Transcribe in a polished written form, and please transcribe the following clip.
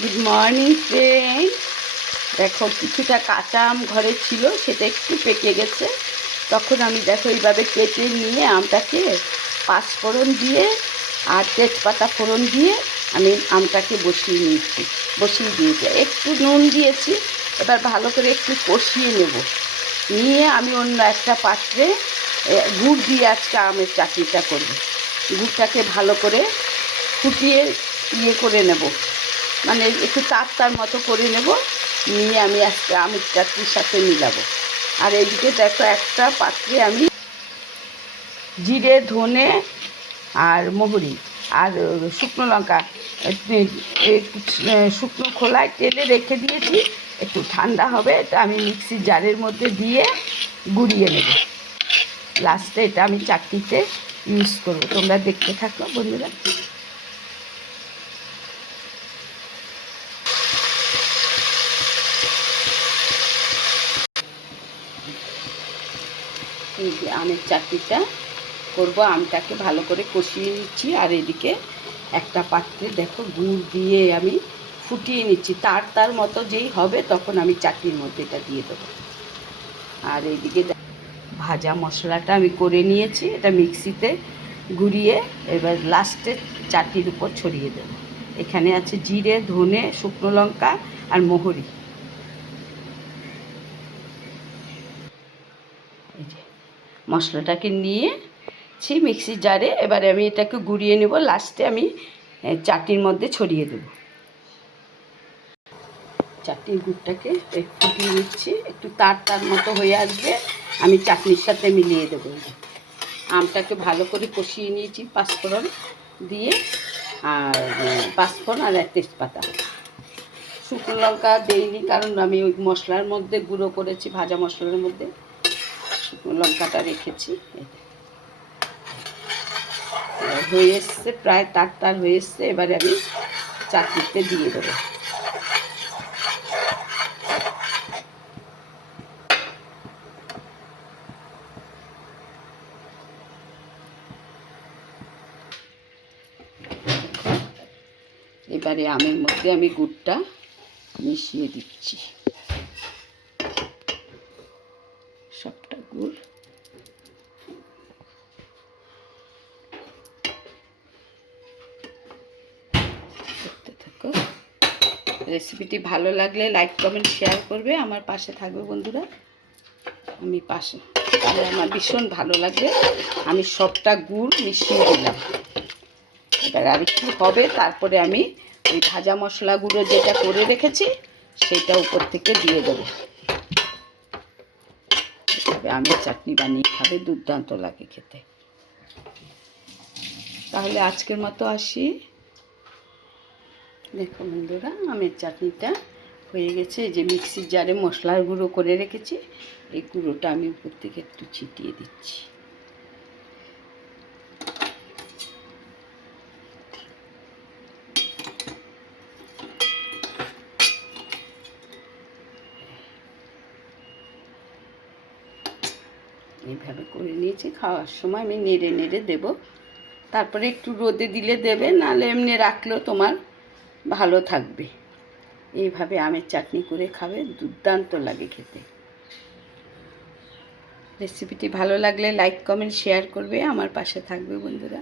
Good morning friend. দেখো কিছুটা কাঁচা আম ঘরে ছিল, সেটা একটু পেকে গেছে। তখন আমি দেখো এইভাবে কেটে নিয়ে আমটাকে পাঁচফোড়ন দিয়ে আর তেজপাতা ফোড়ন দিয়ে আমি আমটাকে বসিয়ে দিয়েছি। একটু নুন দিয়েছি। এবার ভালো করে একটু কষিয়ে নেব। নিয়ে আমি অন্য একটা পাত্রে গুড় দিয়ে আজকে আমের চাটনিটা করব। গুড়টাকে ভালো করে ফুটিয়ে করে নেব, মানে একটু তার মতো করে নেব। নিয়ে আমি আজকে আমের চাটনির সাথে মিলাবো। আর এইদিকে দেখো একটা পাত্রে আমি জিরে, ধনে আর মহুরি আর শুকনো লঙ্কা শুকনো খোলায় তেলে রেখে দিয়েছি। একটু ঠান্ডা হবে, এটা আমি মিক্সির জারের মধ্যে দিয়ে গুঁড়িয়ে নেব। লাস্টে এটা আমি চাটনিতে ইউজ করব। তোমরা দেখতে থাকো বন্ধুরা। এই যে আমের চাটনিটা করব, আমটাকে ভালো করে কষিয়ে নিচ্ছি। আর এদিকে একটা পাত্রে দেখো গুড় দিয়ে আমি ফুটিয়ে নিচ্ছি। তার মতো যেই হবে তখন আমি চাটনির মধ্যে এটা দিয়ে দেবো। আর এইদিকে ভাজা মশলাটা আমি করে নিয়েছি, এটা মিক্সিতে গুঁড়িয়ে এবার লাস্টে চাটনির উপর ছড়িয়ে দেবো। এখানে আছে জিরে, ধনে, শুকনো লঙ্কা আর মহুরি। এই যে মশলাটাকে নিয়েছি মিক্সির জারে, এবারে আমি এটাকে গুঁড়িয়ে নেব। লাস্টে আমি চাটনির মধ্যে ছড়িয়ে দেব। চাটনির গুড়টাকে ফুটিয়ে নিচ্ছি, একটু তার মতো হয়ে আসবে, আমি চাটনির সাথে মিলিয়ে দেবো। আমটাকে ভালো করে কষিয়ে নিয়েছি পাঁচফোড়ন দিয়ে, আর পাঁচফোড়ন আর এক তেজপাতা। শুকনো লঙ্কা দেইনি, কারণ আমি ওই মশলার মধ্যে গুঁড়ো করেছি, ভাজা মশলার মধ্যে শুকনো লঙ্কাটা রেখেছি। হয়ে এসছে, প্রায় তার হয়ে এসছে। এবারে আমি চাটনিতে দিয়ে দেবো। এবারে আমের মধ্যে আমি গুড়টা মিশিয়ে দিচ্ছি, সবটা গুড়। করতে থাকো। রেসিপিটি ভালো লাগলে লাইক, কমেন্ট, শেয়ার করবে, আমার পাশে থাকবে বন্ধুরা। আমি পাশে তাহলে আমার ভীষণ ভালো লাগবে। আমি সবটা গুড় মিশিয়ে দিলাম। এবার আর একটু হবে, তারপরে আমি ওই ভাজা মশলাগুলো যেটা করে রেখেছি সেটা উপর থেকে দিয়ে দেবো। এভাবে আমের চাটনি বানিয়ে খাবে, দুর্দান্ত লাগে খেতে। তাহলে আজকের মতো আসি। দেখো বন্ধুরা, আমের চাটনিটা হয়ে গেছে। এই যে মিক্সির জারে মশলার গুঁড়ো করে রেখেছি, এই গুঁড়োটা আমি উপর থেকে একটু ছিটিয়ে দিচ্ছি। এইভাবে করে নিয়েছি। খাওয়ার সময় আমি নেড়ে নেড়ে দেবো। তারপরে একটু রোদে দিলে দেবে, নাহলে এমনি রাখলেও তোমার ভালো থাকবে। এইভাবে আমের চাটনি করে খাবে, দুর্দান্ত লাগে খেতে। রেসিপিটি ভালো লাগলে লাইক, কমেন্ট, শেয়ার করবে, আমার পাশে থাকবে বন্ধুরা।